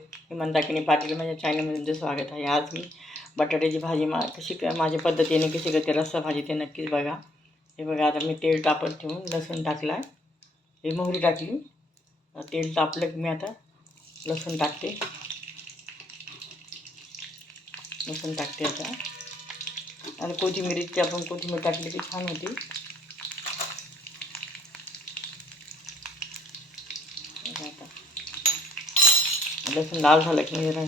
मी मंदाकिनी पाटील माझ्या चॅनलमध्ये तुमचं स्वागत आहे. आज मी बटाट्याची भाजी मा कशी माझ्या पद्धतीने कशी करते रस्सा भाजी ते नक्कीच बघा. हे बघा आता मी तेल तापत ठेवून लसूण टाकला आहे हे मोहरी टाकली. तेल तापलं की मी आता लसूण टाकते. लसूण टाकते आता. आणि कोथिंबीरची आपण कोथिंबीर टाकली की छान होती. लसूण लाल झालं की जरा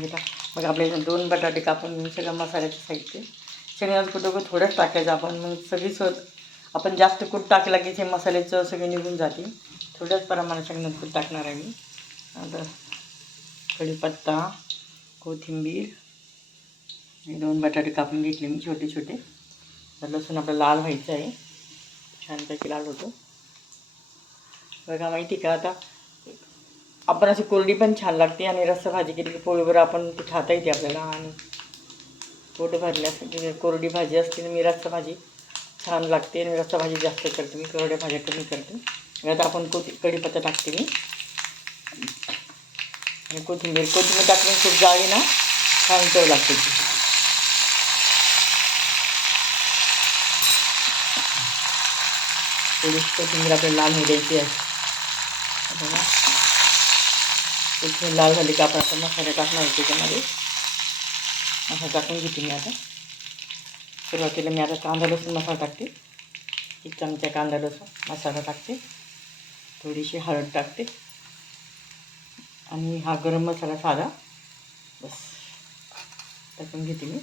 मग आपल्या दोन बटाटे कापून सगळं मसाल्याचं साहित्य. शेंगदाणा कुठं कुठं थोडंच टाकायचं आपण मग सगळी सोय आपण जास्त कूट टाकला की ते मसाल्याचं सगळे निघून जाते. थोड्याच प्रमाणात शेंगदाणा कूट टाकणार आहे मी. आता कढीपत्ता कोथिंबीर दोन बटाटे कापून घेतले मी छोटे छोटे. तर लसूण आपलं लाल व्हायचं आहे. छानपैकी लाल होतो. बघा माहिती का आता? आपण अशी कोरडी पण छान लागते आणि रस्सा भाजी केली की पोळीवर आपण ती खाता येते आपल्याला आणि पोट भरल्यासाठी कोरडी भाजी असते आणि मी रस्सा भाजी छान लागते आणि रस्सा भाजी जास्त करते मी कोरड्या भाज्या कमी करते. आता आपण कोथी कढीपत्ता टाकते मी. आणि कोथिंबीर कोथिंबीर टाकून खूप जाळी ना छान चव लागते थोडीशी कोथिंबीर आपल्याला लाल होऊ द्यायची आहे. बघा लाल झाली की आपण आता मसाले टाकणार त्याच्यामध्ये. मसाला टाकून घेते मी आता. सुरुवातीला मी आता कांदा लसूण मसाला टाकते. एक चमचा कांदा लसूण मसाला टाकते. थोडीशी हळद टाकते. आणि हा गरम मसाला साधा. बस. टाकून घेते मी.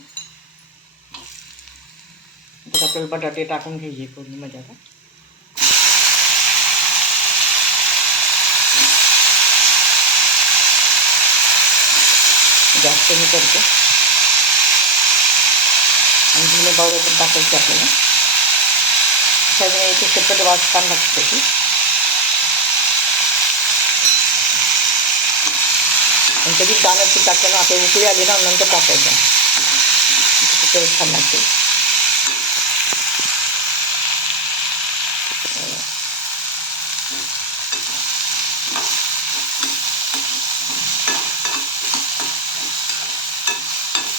आपल्याला बटाटे टाकून घ्यायचे म्हणजे आता. जास्त मी करते. आणि धुणे पावडर पण टाकायची आपल्याला. त्याच्यामुळे इथे शपथ वास छान लागते त्याची. आणि कधी दाण्याची टाकताना आपल्या उकळी आली ना नंतर टाकायचं. छान लागते.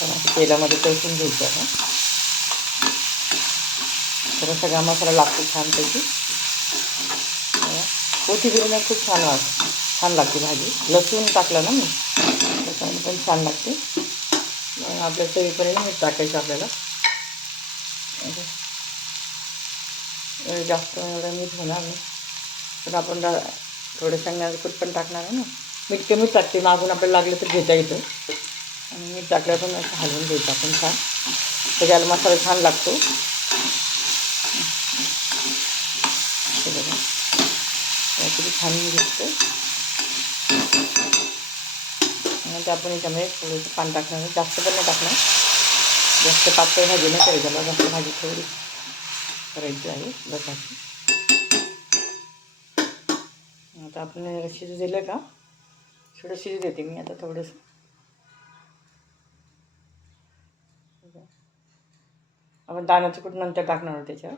असं तेलामध्ये तळसून घ्यायचं आहे. तर सगळा मसाला लागतो छानपैकी. कोथिंबीरनं खूप छान छान लागते भाजी. लसूण टाकलं ना मी त्याच्यामुळे पण छान लागते. मग आपल्या चवीपर्यंत मीठ टाकायचं आपल्याला. जास्त मीठ होणार नाही. तर आपण थोडं शेंगण्याचं कूट पण टाकणार आहे ना. मीठ कमी टाकते मागून आपल्याला लागलं तर घेता आणि मीठ टाकलं पण असं हलवून घ्यायचं आपण छान. त्याच्याला मसाला छान लागतो. छान दिसतं आणि आपण याच्यामध्ये थोडंसं पाणी टाकणार जास्त पण नाही टाकणार. जास्त पातळ भाजी नाही करायची. त्याला जास्त भाजी थोडी करायची आहे. बसाची आता आपण शिजू दिलं का? थोडं शिजू देते मी आता थोडंसं. आपण दाण्याचं कूट नंतर टाकणार त्याच्यावर?